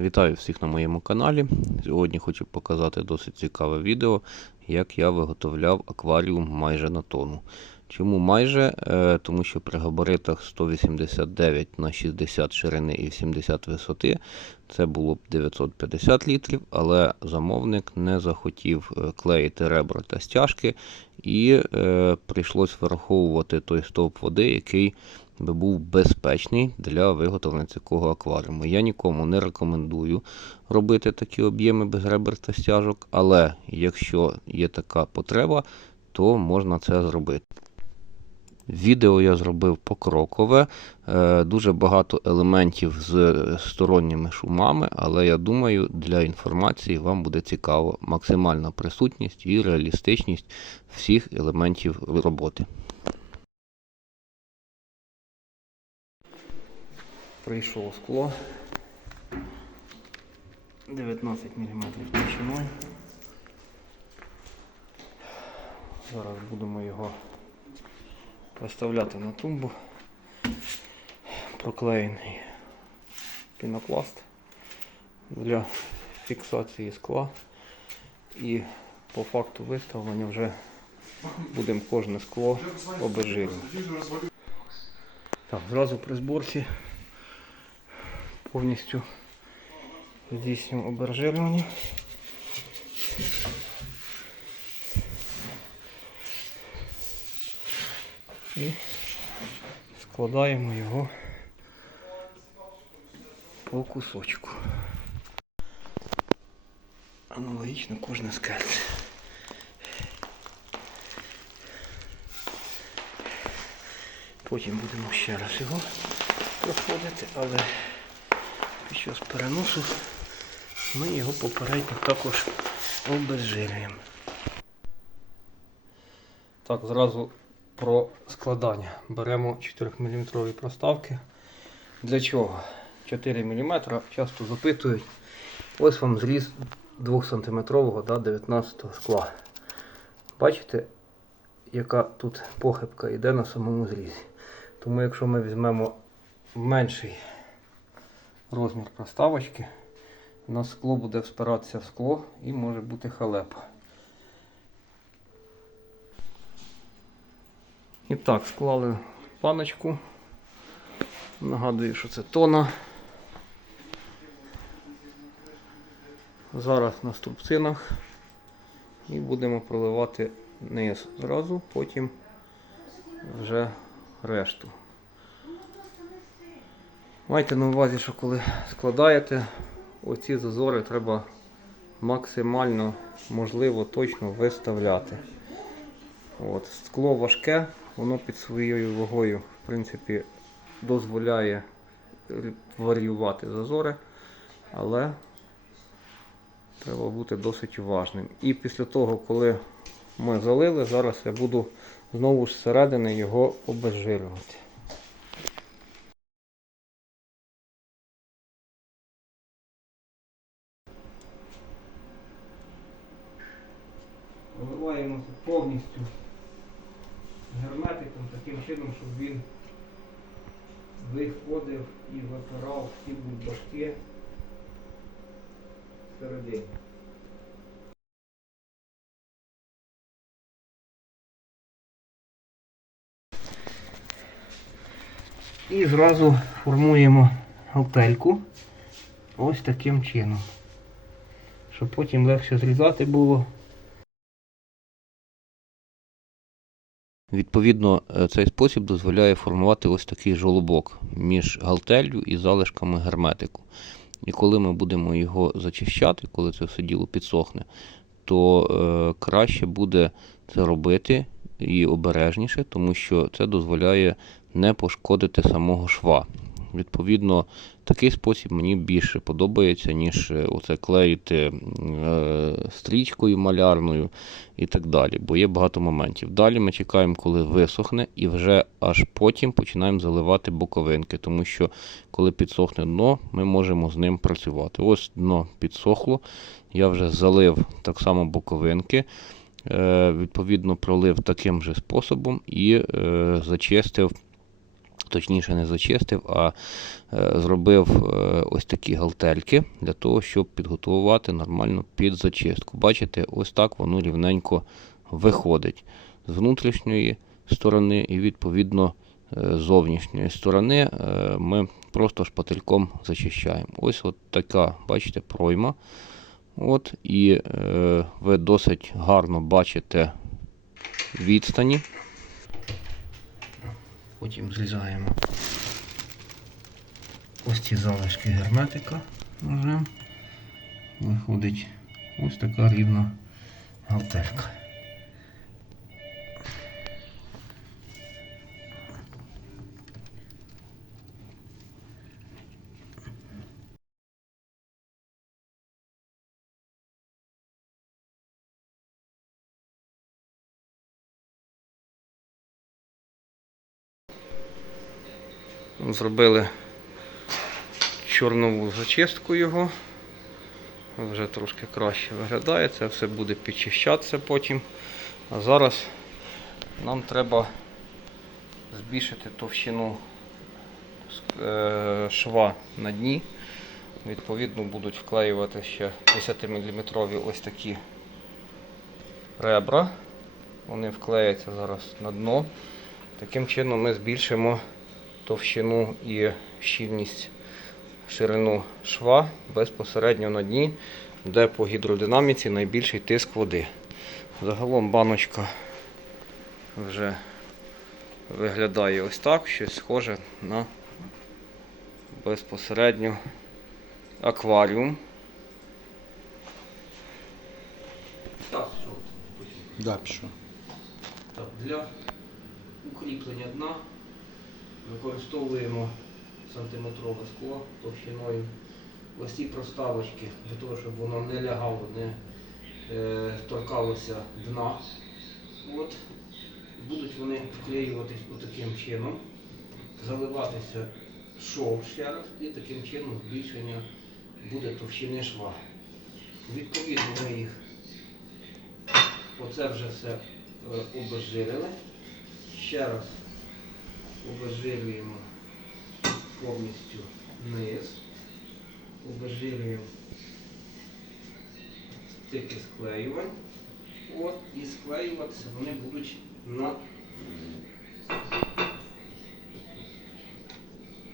Вітаю всіх на моєму каналі. Сьогодні хочу показати досить цікаве відео, як я виготовляв акваріум майже на тонну. Чому майже? Е, Тому що при габаритах 189 на 60 ширини і 70 висоти це було б 950 літрів, але замовник не захотів е, клеїти ребра та стяжки, і е, прийшлось враховувати той стовп води, який би був безпечний для виготовлення такого акваріуму. Я нікому не рекомендую робити такі об'єми без ребер та стяжок, але якщо є така потреба, то можна це зробити. Відео я зробив покрокове, е, дуже багато елементів з сторонніми шумами, але я думаю, для інформації вам буде цікаво максимальна присутність і реалістичність всіх елементів роботи. Прийшло скло 19 мм товщиною. Зараз будемо його виставляти на тумбу. Проклеєний пінопласт для фіксації скла. І по факту виставлення вже будемо кожне скло обезжирювати. Так, зразу при зборці повністю здійснюємо обезжирювання. І складаємо його по кусочку. Аналогічно кожне скельце. Потім будемо ще раз його проходити, але під час переносу ми його попередньо також обезжирюємо. Так, зразу про складання. Беремо 4-мм проставки. Для чого? 4 мм часто запитують. Ось вам зріз 2 см да, 19 скла. Бачите, яка тут похибка йде на самому зрізі. Тому якщо ми візьмемо менший розмір проставочки, у нас скло буде вспиратися в скло і може бути халепа. І так, склали паночку. Нагадую, що це тона. Зараз на струбцинах і будемо проливати низ зразу, потім вже решту. Майте на увазі, що коли складаєте, оці зазори треба максимально можливо точно виставляти. От, Скло важке, воно під своєю вагою в принципі, дозволяє варіювати зазори, але треба бути досить уважним. І після того, коли ми залили, зараз я буду знову ж зсередини його обезжирювати. Виливаємо повністю герметиком таким чином, щоб він виходив і випирав всі бульбашки всередині. І зразу формуємо галтельку ось таким чином, щоб потім легше зрізати було. Відповідно, е, цей спосіб дозволяє формувати ось такий жолобок між галтеллю і залишками герметику. І коли ми будемо його зачищати, коли це все діло підсохне, то е, краще буде це робити і обережніше, тому що це дозволяє не пошкодити самого шва. Відповідно, такий спосіб мені більше подобається, ніж е, оце клеїти е, стрічкою малярною і так далі, бо є багато моментів. Далі ми чекаємо, коли висохне, і вже аж потім починаємо заливати боковинки, тому що коли підсохне дно, ми можемо з ним працювати. Ось дно підсохло, я вже залив так само боковинки. Е, Відповідно, пролив таким же способом і зачистив точніше не зачистив, а е, зробив е, ось такі галтельки для того, щоб підготувати нормально під зачистку. Бачите, ось так воно рівненько виходить з внутрішньої сторони і відповідно е, з зовнішньої сторони ми просто шпательком зачищаємо. Ось от така, бачите, пройма. От, і е, ви досить гарно бачите відстані. Потім зрізаємо ось ці залишки герметика ножем. Виходить ось така рівна галтелька. Зробили чорнову зачистку його. Вже трошки краще виглядає, це все буде підчищатися потім. А зараз нам треба збільшити товщину е, шва на дні. Відповідно, будуть вклеювати ще 10-мм ось такі ребра. Вони вклеяться зараз на дно. Таким чином ми збільшимо товщину і щільність ширину шва безпосередньо на дні, де по гідродинаміці найбільший тиск води. Загалом баночка вже виглядає ось так, щось схоже на безпосередньо акваріум. Так, що? Да, пішов. Так, для укріплення дна використовуємо сантиметрове скло товщиною. Ось ці проставочки для того, щоб воно не лягало, не е, торкалося дна. От. Будуть вони вклеюватись таким чином, заливатися шов ще раз і таким чином збільшення буде товщини шва. Відповідно ми їх оце вже все е, обезжирили. Ще раз обезжирюємо повністю низ, обезжирюємо стики склеювань. От, і склеюватися вони будуть на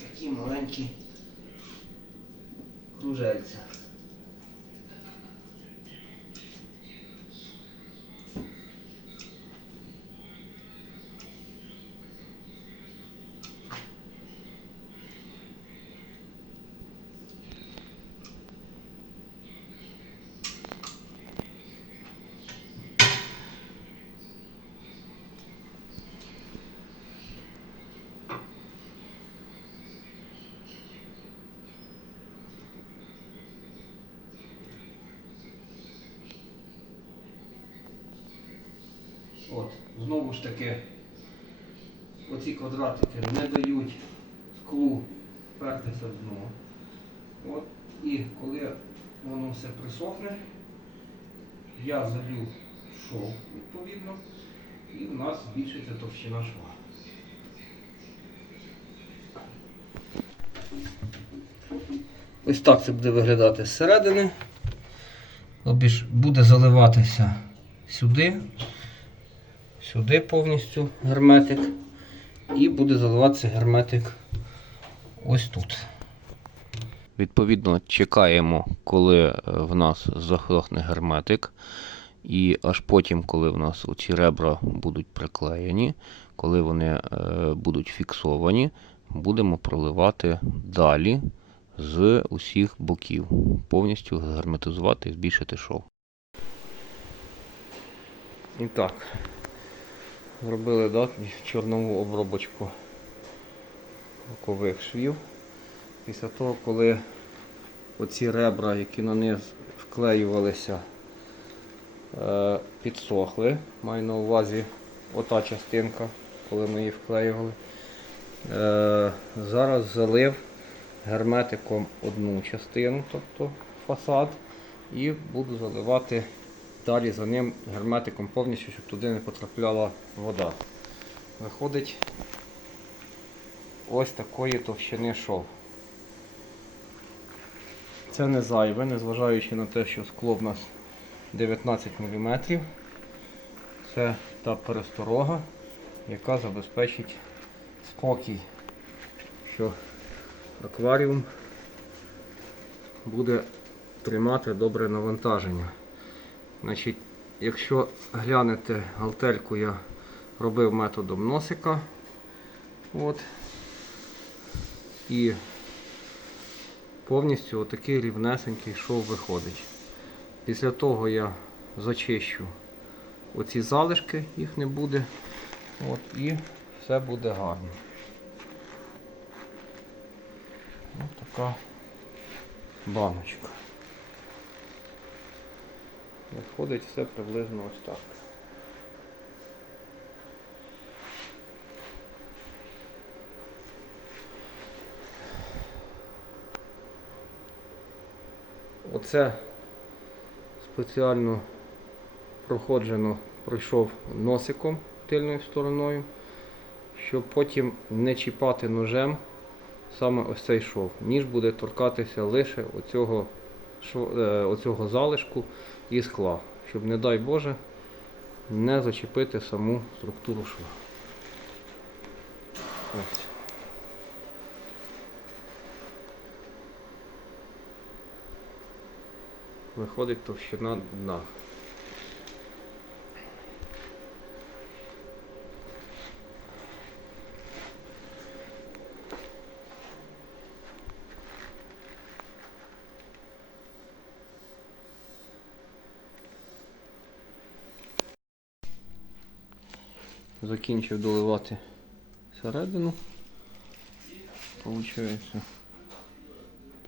такі маленькі кружельця. От, знову ж таки, оці квадратики не дають склу впертися в дно. От, і коли воно все присохне, я залью шов відповідно, і в нас збільшиться товщина шва. Ось так це буде виглядати зсередини. Тобі ж буде заливатися сюди, сюди повністю герметик. І буде заливатися герметик ось тут. Відповідно, чекаємо, коли е, в нас захлохне герметик. І аж потім, коли в нас ці ребра будуть приклеєні, коли вони е, будуть фіксовані, будемо проливати далі з усіх боків. Повністю герметизувати і збільшити шов. І так, зробили да, чорнову обробочку бокових швів. Після того, коли оці ребра, які на низ вклеювалися, е, підсохли, маю на увазі ота частинка, коли ми її вклеювали. Е, зараз залив герметиком одну частину, тобто фасад, і буду заливати далі за ним герметиком повністю, щоб туди не потрапляла вода. Виходить ось такої товщини шов. Це не зайве, незважаючи на те, що скло в нас 19 мм. Це та пересторога, яка забезпечить спокій, що акваріум буде тримати добре навантаження. Значить, якщо глянете галтельку, я робив методом носика. От. І повністю отакий рівнесенький шов виходить. Після того я зачищу оці залишки, їх не буде. От, і все буде гарно. Ось така баночка. Виходить все приблизно ось так. Оце спеціально проходжено, пройшов носиком тильною стороною, щоб потім не чіпати ножем саме ось цей шов. Ніж буде торкатися лише оцього, е, оцього залишку і скла, щоб, не дай Боже, не зачепити саму структуру шва. Ось. Виходить товщина дна. Закінчив доливати середину. Получається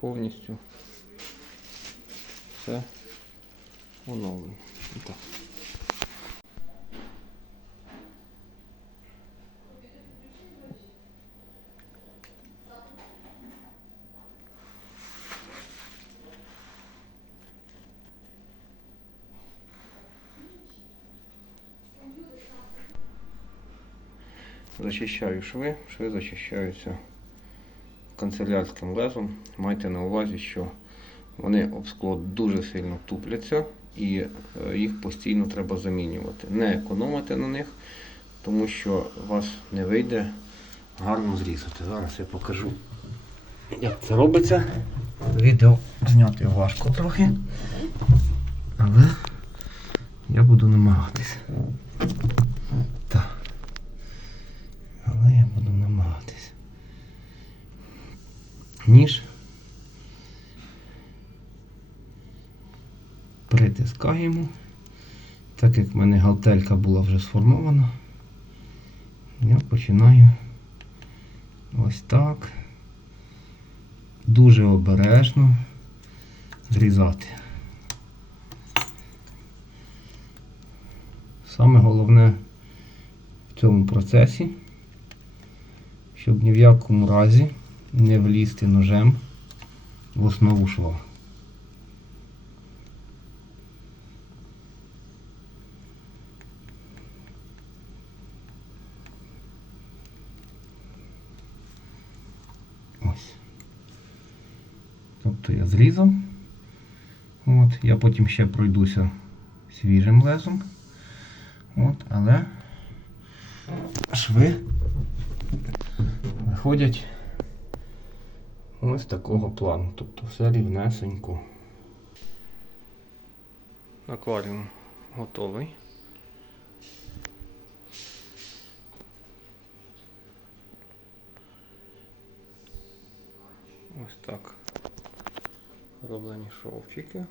повністю все оновлено. Зачищаю шви, шви зачищаються канцелярським лезом. Майте на увазі, що вони об скло дуже сильно тупляться і е, їх постійно треба замінювати. Не економити на них, тому що вас не вийде гарно зрізати. Зараз я покажу, як це робиться. Відео зняти важко трохи, але я буду намагатися. Але я буду намагатися. Ніж притискаємо. Так як в мене галтелька була вже сформована, я починаю ось так. Дуже обережно зрізати. Саме головне в цьому процесі, щоб ні в якому разі не влізти ножем в основу шва. Ось. Тобто я зрізав. От, я потім ще пройдуся свіжим лезом. От, але шви виходять ось такого плану. Тобто все рівнесенько. Акваріум готовий. Ось так роблені шовчики.